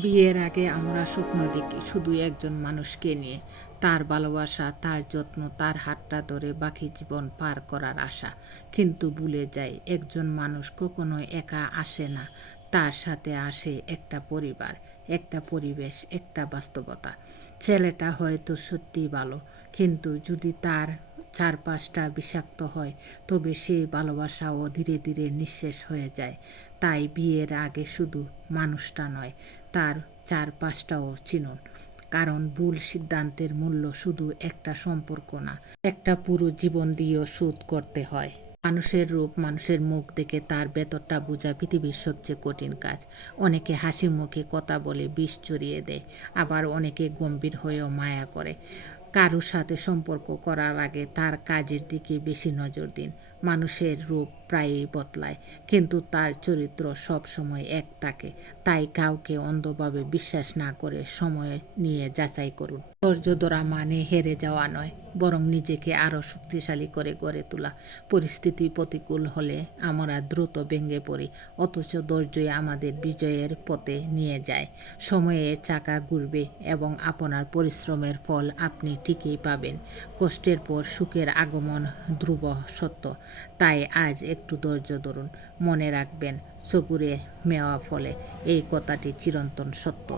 বিয়ের আগে আমরা স্বপ্ন দেখি শুধু একজন মানুষকে নিয়ে, তার ভালোবাসা, তার যত্ন, তার হাতটা ধরে বাকি জীবন পার করার আশা। কিন্তু ভুলে যাই একজন মানুষ কখনো একা আসে না, তার সাথে আসে একটা পরিবার, একটা পরিবেশ, একটা বাস্তবতা। ছেলেটা হয়তো সত্যিই ভালো, কিন্তু যদি তার চারপাশটা বিষাক্ত হয়, তবে সেই ভালোবাসাও ধীরে ধীরে নিঃশেষ হয়ে যায়। তাই বিয়ের আগে শুধু মানুষটা নয়, তার চারপাশটাও চিনুন। কারণ ভুল সিদ্ধান্তের মূল্য শুধু একটা সম্পর্ক না, একটা পুরো জীবন দিয়েও শোধ করতে হয়। মানুষের রূপ, মানুষের মুখ দেখে তার ভেতরটা বোঝা পৃথিবীর সবচেয়ে কঠিন কাজ। অনেকে হাসি মুখে কথা বলে বিষ চড়িয়ে দেয়, আবার অনেকে গম্ভীর হয়েও মায়া করে। কারোর সাথে সম্পর্ক করার আগে তার কাজের দিকে বেশি নজর দিন। মানুষের রূপ প্রায়ই বদলায়, কিন্তু তার চরিত্র সব সময় এক থাকে। তাই কাউকে অন্ধভাবে বিশ্বাস না করে সময় নিয়ে যাচাই করুন। ধৈর্য ধরা মানে হেরে যাওয়া নয়, বরং নিজেকে আরও শক্তিশালী করে গড়ে তোলা। পরিস্থিতি প্রতিকূল হলে আমরা দ্রুত ভেঙে পড়ি, অথচ ধৈর্যই আমাদের বিজয়ের পথে নিয়ে যায়। সময়ের চাকা ঘুরবে এবং আপনার পরিশ্রমের ফল আপনি ঠিকই পাবেন। কষ্টের পর সুখের আগমন ধ্রুব সত্য। তাই আজ একটু ধৈর্য ধরুন। মনে রাখবেন, সবুরে মেওয়া ফলে, এই কথাটি চিরন্তন সত্য।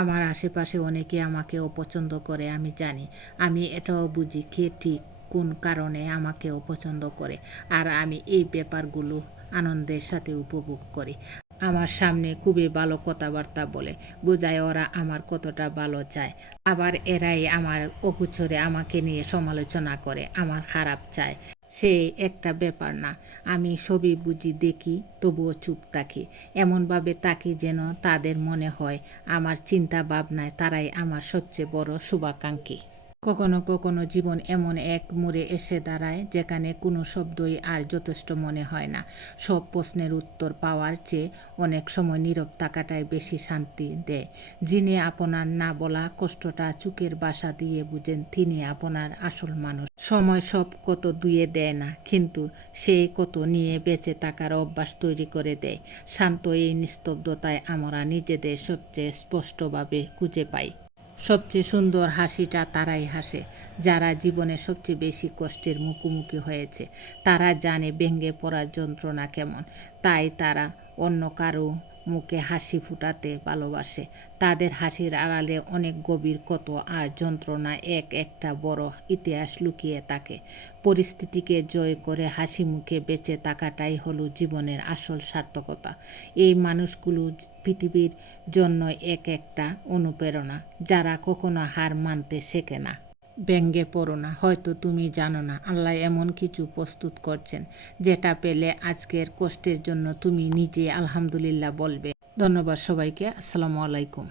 আমার আশেপাশে অনেকে আমাকে অপছন্দ করে, আমি জানি। আমি এটাও বুঝি কে ঠিক কোন কারণে আমাকে অপছন্দ করে, আর আমি এই ব্যাপারগুলো আনন্দের সাথে উপভোগ করি। আমার সামনে খুবই ভালো কথাবার্তা বলে, বোঝায় ওরা আমার কতটা ভালো চায়। আবার এরাই আমার অগোচরে আমাকে নিয়ে সমালোচনা করে, আমার খারাপ চায়। সে একটা ব্যাপার না। আমি সবই বুঝি, দেখি, তবুও চুপ থাকি। এমনভাবে থাকি যেন তাদের মনে হয় আমার চিন্তা ভাবনায় তারাই আমার সবচেয়ে বড় শুভাকাঙ্ক্ষী। কখনো কখনো জীবন এমন এক মোড়ে এসে দাঁড়ায় যেখানে কোনো শব্দই আর যথেষ্ট মনে হয় না। সব প্রশ্নের উত্তর পাওয়ার চেয়ে অনেক সময় নীরব থাকাটাই বেশি শান্তি দেয়। যিনি আপনার না বলা কষ্টটা চোখের ভাষা দিয়ে বুঝেন, তিনি আপনার আসল মানুষ। সময় সব কত ধুয়ে দেয় না, কিন্তু সেই কত নিয়ে বেঁচে থাকার অভ্যাস তৈরি করে দেয়। শান্ত এই নিস্তব্ধতায় আমরা নিজেদের সবচেয়ে স্পষ্টভাবে খুঁজে পাই। সবচেয়ে সুন্দর হাসিটা তারাই হাসে যারা জীবনে সবচেয়ে বেশি কষ্টের মুখোমুখি হয়েছে। তারা জানে ভেঙে পড়ার যন্ত্রণা কেমন, তাই তারা অন্য কারো মুখে হাসি ফুটাতে ভালোবাসে। তাদের হাসির আড়ালে অনেক গভীর ক্ষত আর যন্ত্রণা, এক একটা বড় ইতিহাস লুকিয়ে থাকে। পরিস্থিতিকে জয় করে হাসি মুখে বেঁচে থাকাটাই হলো জীবনের আসল সার্থকতা। এই মানুষগুলো পৃথিবীর জন্য এক একটা অনুপ্রেরণা, যারা কখনো হার মানতে শেখে না। ব্যঙ্গে পড়ো না, হয়তো তুমি জানো না আল্লাহ এমন কিছু প্রস্তুত করছেন, যেটা পেলে আজকের কষ্টের জন্য তুমি নিজে আলহামদুলিল্লাহ বলবে। ধন্যবাদ সবাইকে। আসসালামু আলাইকুম।